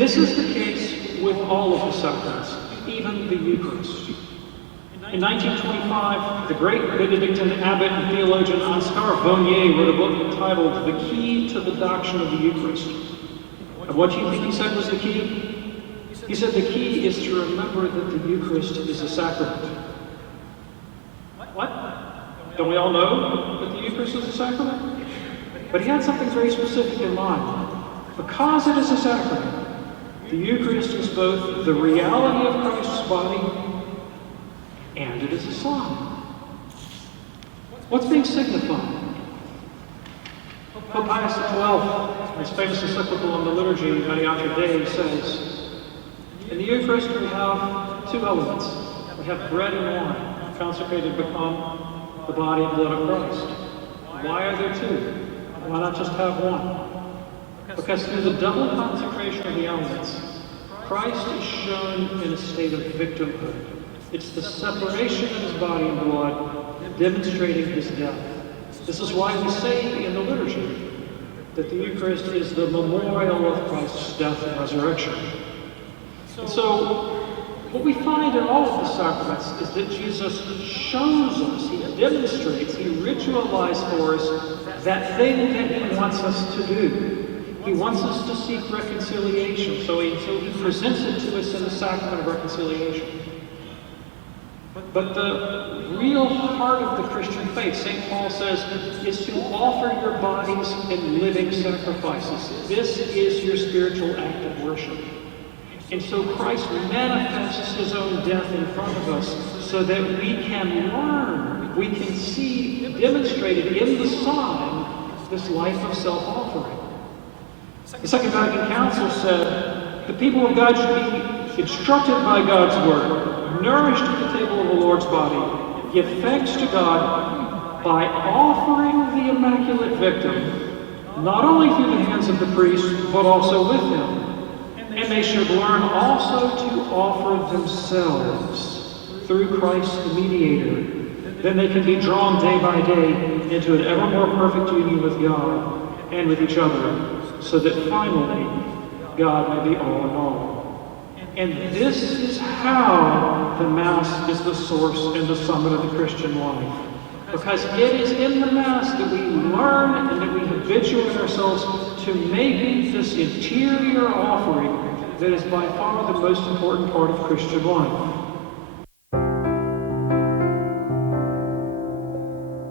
this is the case with all of the sacraments, even the Eucharist. In 1925, the great Benedictine abbot and theologian Oscar Bonier wrote a book entitled The Key to the Doctrine of the Eucharist. And what do you think he said was the key? He said the key is to remember that the Eucharist is a sacrament. What? Don't we all know that the Eucharist is a sacrament? But he had something very specific in mind. Because it is a sacrament, the Eucharist is both the reality of Christ's body and it is a sign. What's being signified? Pope Pius XII, in his famous encyclical on the Liturgy, Gaudiatur Dei, says, in the Eucharist we have two elements. We have bread and wine, consecrated to become the body and blood of Christ. Why are there two? Why not just have one? Because through the double consecration of the elements, Christ is shown in a state of victimhood. It's the separation of his body and blood, demonstrating his death. This is why we say in the liturgy that the Eucharist is the memorial of Christ's death and resurrection. And so, what we find in all of the sacraments is that Jesus shows us, he demonstrates, he ritualizes for us that thing that he wants us to do. He wants us to seek reconciliation, so he presents it to us in the sacrament of reconciliation. But the real heart of the Christian faith, St. Paul says, is to offer your bodies in living sacrifices. This is your spiritual act of worship. And so Christ manifests his own death in front of us so that we can learn, we can see demonstrated in the sign this life of self-offering. The Second Vatican Council said, the people of God should be instructed by God's word, nourished at the table of the Lord's body, give thanks to God by offering the Immaculate Victim, not only through the hands of the priest, but also with him. And they should learn also to offer themselves through Christ the Mediator. Then they can be drawn day by day into an ever more perfect union with God and with each other, so that finally God may be all in all. And this is how the Mass is the source and the summit of the Christian life. Because it is in the Mass that we learn and that we habituate ourselves to making this interior offering that is by far the most important part of Christian life.